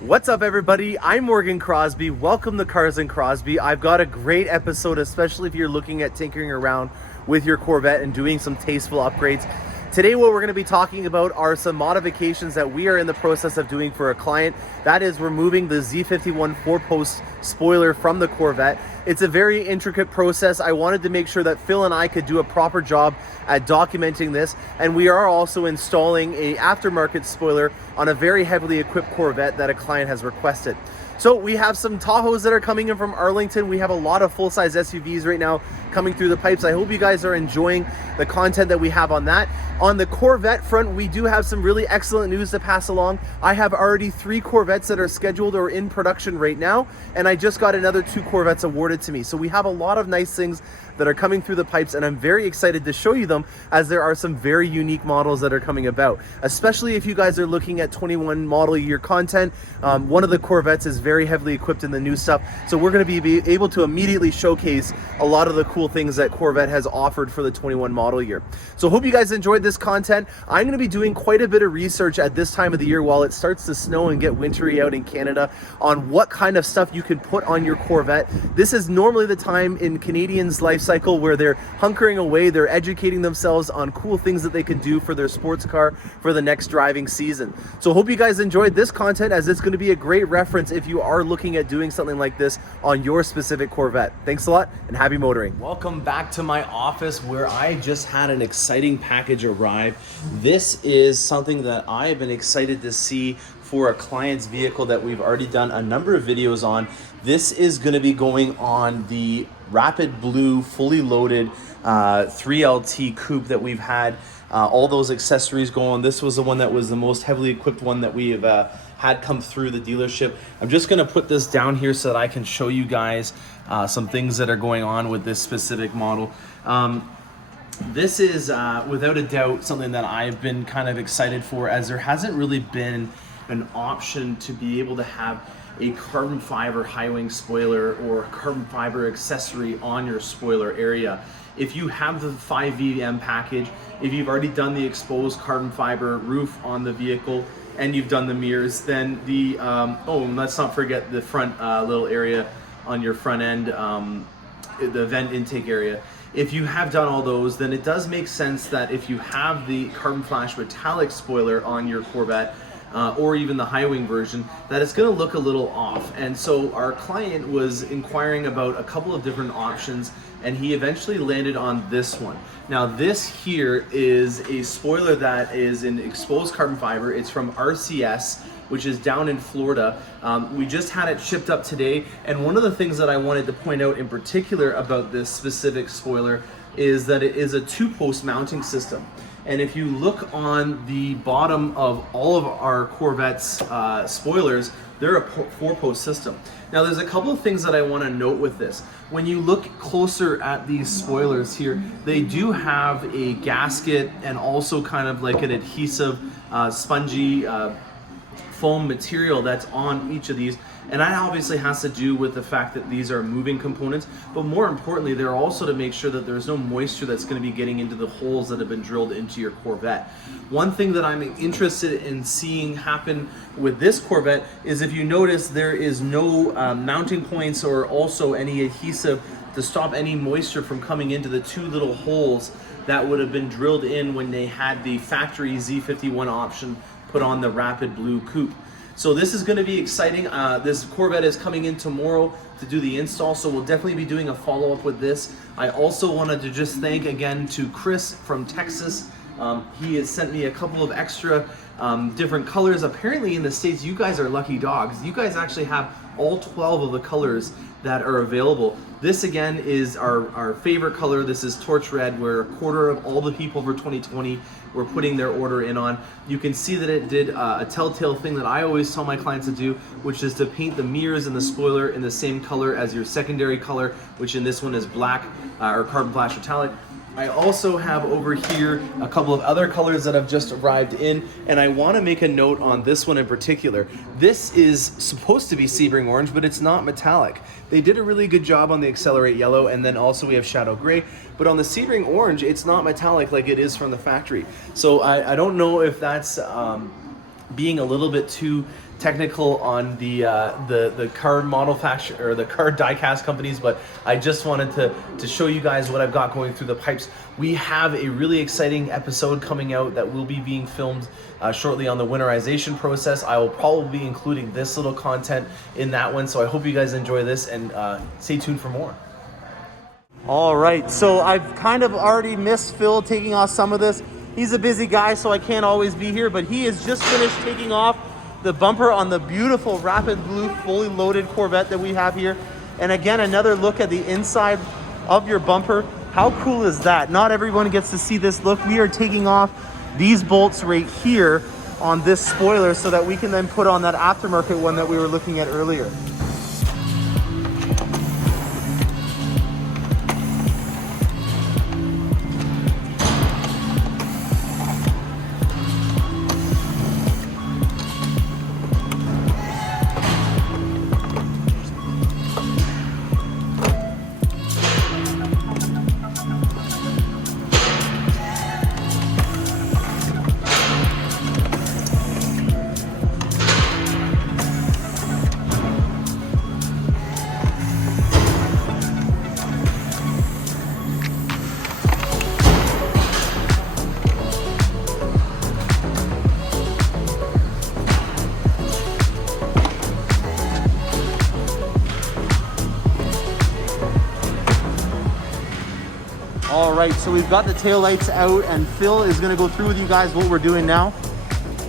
What's up, everybody? I'm Morgan Crosbie. Welcome to Cars and Crosbie. I've got a great episode, especially if you're looking at tinkering around with your Corvette and doing some tasteful upgrades. Today, what we're going to be talking about are some modifications that we are in the process of doing for a client. That is removing the Z51 4-post spoiler from the Corvette. It's a very intricate process. I wanted to make sure that Phil and I could do a proper job at documenting this, and we are also installing a aftermarket spoiler on a very heavily equipped Corvette that a client has requested. So we have some Tahoes that are coming in from Arlington. We have a lot of full-size SUVs right now coming through the pipes. I hope you guys are enjoying the content that we have on that. On the Corvette front, we do have some really excellent news to pass along. I have already 3 Corvettes that are scheduled or in production right now, and I just got another 2 Corvettes awarded to me. So we have a lot of nice things that are coming through the pipes, and I'm very excited to show you them, as there are some very unique models that are coming about, especially if you guys are looking at 21 model year content. One of the Corvettes is very heavily equipped in the new stuff, so we're going to be able to immediately showcase a lot of the cool things that Corvette has offered for the 21 model year. So hope you guys enjoyed this content. I'm going to be doing quite a bit of research at this time of the year while it starts to snow and get wintry out in Canada on what kind of stuff you can put on your Corvette. This is normally the time in Canadians' life cycle where they're hunkering away, they're educating themselves on cool things that they could do for their sports car for the next driving season. So hope you guys enjoyed this content, as it's going to be a great reference if you are looking at doing something like this on your specific Corvette. Thanks a lot and happy motoring. Welcome back to my office, where I just had an exciting package arrive. This is something that I have been excited to see for a client's vehicle that we've already done a number of videos on. This is going to be going on the Rapid Blue fully loaded 3LT coupe that we've had all those accessories go on. This was the one that was the most heavily equipped one that we have had come through the dealership. I'm just going to put this down here so that I can show you guys some things that are going on with this specific model. This is without a doubt something that I've been kind of excited for, as there hasn't really been an option to be able to have a carbon fiber high wing spoiler or carbon fiber accessory on your spoiler area. If you have the 5VM package, if you've already done the exposed carbon fiber roof on the vehicle and you've done the mirrors, then the and let's not forget the front little area on your front end, the vent intake area. If you have done all those, then it does make sense that if you have the carbon flash metallic spoiler on your Corvette, or even the high wing version, that it's going to look a little off. And so our client was inquiring about a couple of different options, and he eventually landed on this one. Now this here is a spoiler that is in exposed carbon fiber. It's from RCS, which is down in Florida. We just had it shipped up today, and one of the things that I wanted to point out in particular about this specific spoiler is that it is a 2-post mounting system. And if you look on the bottom of all of our Corvette's spoilers, they're a 4-post system. Now there's a couple of things that I want to note with this. When you look closer at these spoilers here, they do have a gasket and also kind of like an adhesive, spongy foam material that's on each of these. And that obviously has to do with the fact that these are moving components, but more importantly, they're also to make sure that there's no moisture that's going to be getting into the holes that have been drilled into your Corvette. One thing that I'm interested in seeing happen with this Corvette is, if you notice, there is no mounting points or also any adhesive to stop any moisture from coming into the 2 little holes that would have been drilled in when they had the factory Z51 option put on the Rapid Blue coupe. So this is going to be exciting. This Corvette is coming in tomorrow to do the install, so we'll definitely be doing a follow-up with this. I also wanted to just thank again to Chris from Texas. He has sent me a couple of extra different colors. Apparently in the States, you guys are lucky dogs. You guys actually have all 12 of the colors that are available. This again is our favorite color. This is Torch Red, where a quarter of all the people for 2020 were putting their order in on. You can see that it did a telltale thing that I always tell my clients to do, which is to paint the mirrors and the spoiler in the same color as your secondary color, which in this one is black or carbon flash metallic. I also have over here a couple of other colors that have just arrived in, and I want to make a note on this one in particular. This is supposed to be Sebring Orange, but it's not metallic. They did a really good job on the Accelerate Yellow, and then also we have Shadow Gray, but on the Sebring Orange, it's not metallic like it is from the factory. So I don't know if that's being a little bit too technical on the car manufacturer or the car die-cast companies, but I just wanted to show you guys what I've got going through the pipes. We have a really exciting episode coming out that will be being filmed shortly on the winterization process. I will probably be including this little content in that one, so I hope you guys enjoy this, and stay tuned for more. All right, so I've kind of already missed Phil taking off some of this. He's a busy guy, so I can't always be here, but he has just finished taking off the bumper on the beautiful Rapid Blue fully loaded Corvette that we have here. And again, another look at the inside of your bumper. How cool is that? Not everyone gets to see this look. We are taking off these bolts right here on this spoiler so that we can then put on that aftermarket one that we were looking at earlier. All right, so we've got the taillights out, and Phil is gonna go through with you guys what we're doing now.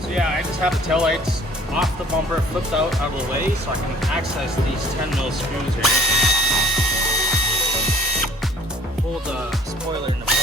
So yeah, I just have the taillights off the bumper, flipped out of the way so I can access these 10mm screws here. Hold the spoiler into place.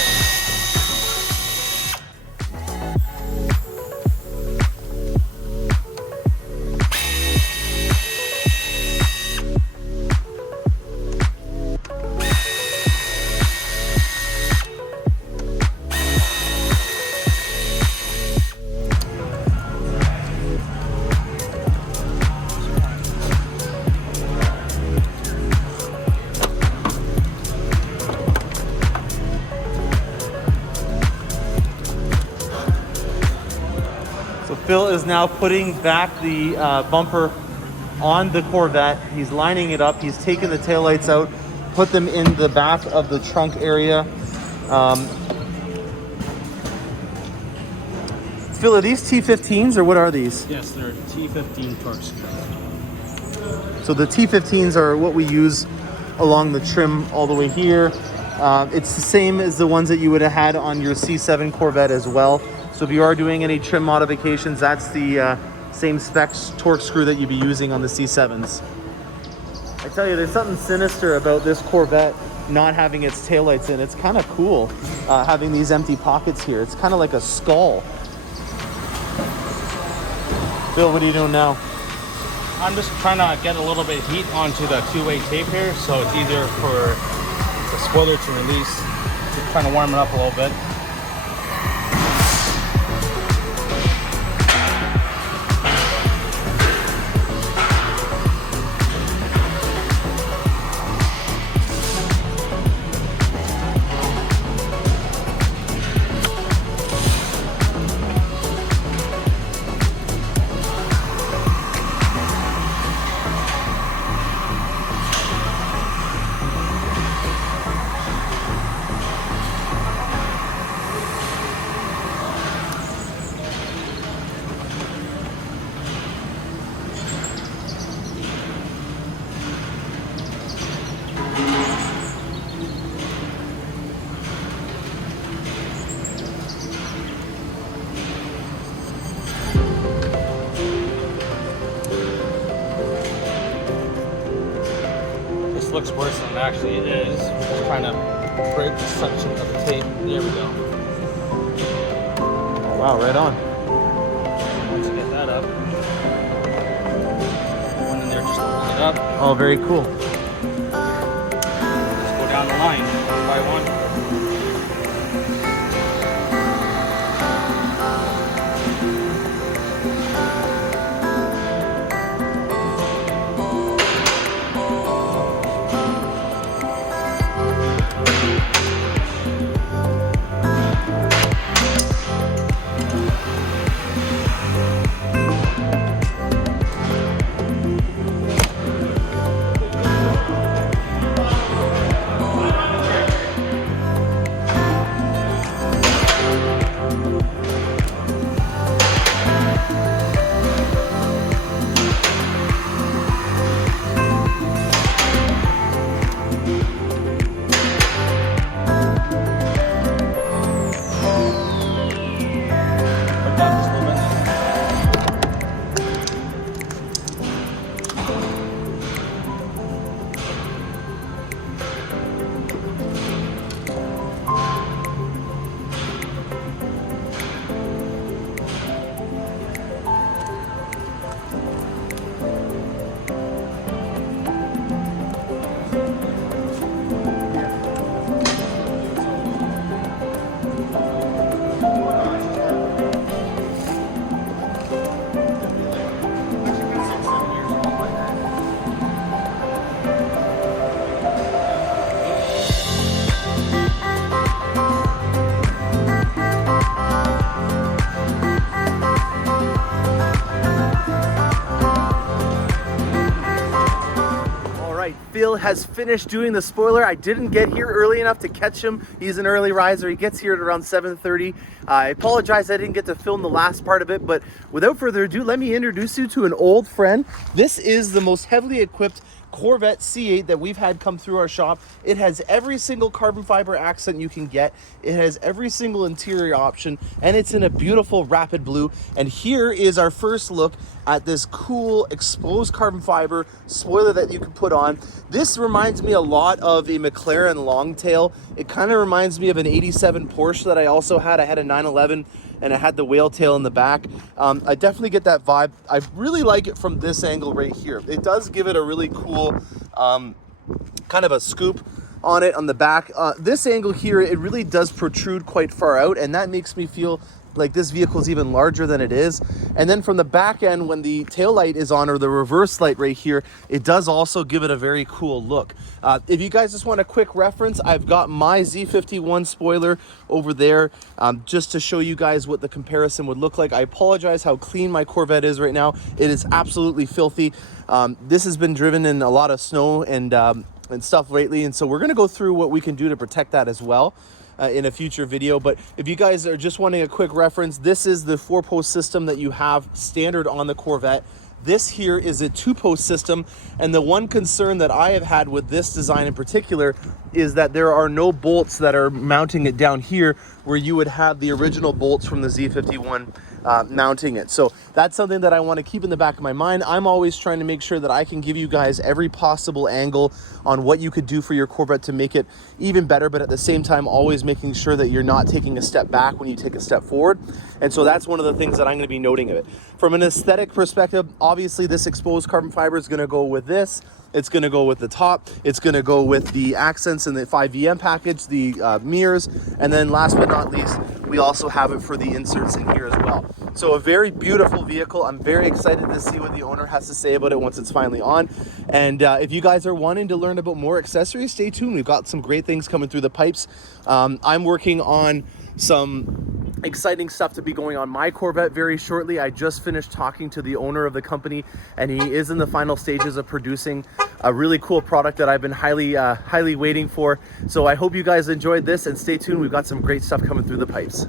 Phil is now putting back the bumper on the Corvette. He's lining it up. He's taken the taillights out, put them in the back of the trunk area. Phil, are these T15s or what are these? Yes, they're T15 torque screws. So the T15s are what we use along the trim all the way here. It's the same as the ones that you would have had on your C7 Corvette as well. So if you are doing any trim modifications, that's the same specs torque screw that you'd be using on the C7s. I tell you, there's something sinister about this Corvette not having its taillights in. It's kind of cool having these empty pockets here. It's kind of like a skull. Phil, what are you doing now? I'm just trying to get a little bit of heat onto the two-way tape here, so it's easier for the spoiler to release. Just trying to warm it up a little bit. Looks worse than it actually is. Just trying to break the section of the tape. There we go. Oh, wow, right on. Once you get that up, one in there just to hold it up. Oh, very cool. Just go down the line one by one. Phil has finished doing the spoiler. I didn't get here early enough to catch him. He's an early riser. He gets here at around 7:30. I apologize I didn't get to film the last part of it, but without further ado, let me introduce you to an old friend. This is the most heavily equipped Corvette C8 that we've had come through our shop. It has every single carbon fiber accent you can get. It has every single interior option, and it's in a beautiful rapid blue. And here is our first look at this cool exposed carbon fiber spoiler that you can put on. This reminds me a lot of a McLaren Longtail. It kind of reminds me of an 87 Porsche that I also had. I had a 911 and it had the whale tail in the back. I definitely get that vibe. I really like it from this angle right here. It does give it a really cool kind of a scoop on it on the back. This angle here, it really does protrude quite far out, and that makes me feel like this vehicle is even larger than it is. And then from the back end, when the tail light is on, or the reverse light right here, it does also give it a very cool look. If you guys just want a quick reference, I've got my Z51 spoiler over there just to show you guys what the comparison would look like. I apologize how clean my Corvette is right now. It is absolutely filthy. This has been driven in a lot of snow and stuff lately, and so we're gonna go through what we can do to protect that as well in a future video. But if you guys are just wanting a quick reference, this is the 4-post system that you have standard on the Corvette. This here is a 2-post system, and the one concern that I have had with this design in particular is that there are no bolts that are mounting it down here where you would have the original bolts from the Z51 mounting it. So that's something that I want to keep in the back of my mind. I'm always trying to make sure that I can give you guys every possible angle on what you could do for your Corvette to make it even better, but at the same time always making sure that you're not taking a step back when you take a step forward. And so that's one of the things that I'm going to be noting of it. From an aesthetic perspective, obviously this exposed carbon fiber is going to go with this. It's going to go with the top. It's going to go with the accents in the 5VM package, the mirrors, and then last but not least, we also have it for the inserts in here as well. So a very beautiful vehicle. I'm very excited to see what the owner has to say about it once it's finally on. And if you guys are wanting to learn about more accessories, stay tuned. We've got some great things coming through the pipes. I'm working on some exciting stuff to be going on my Corvette very shortly. I just finished talking to the owner of the company, and he is in the final stages of producing a really cool product that I've been highly waiting for. So I hope you guys enjoyed this, and stay tuned. We've got some great stuff coming through the pipes.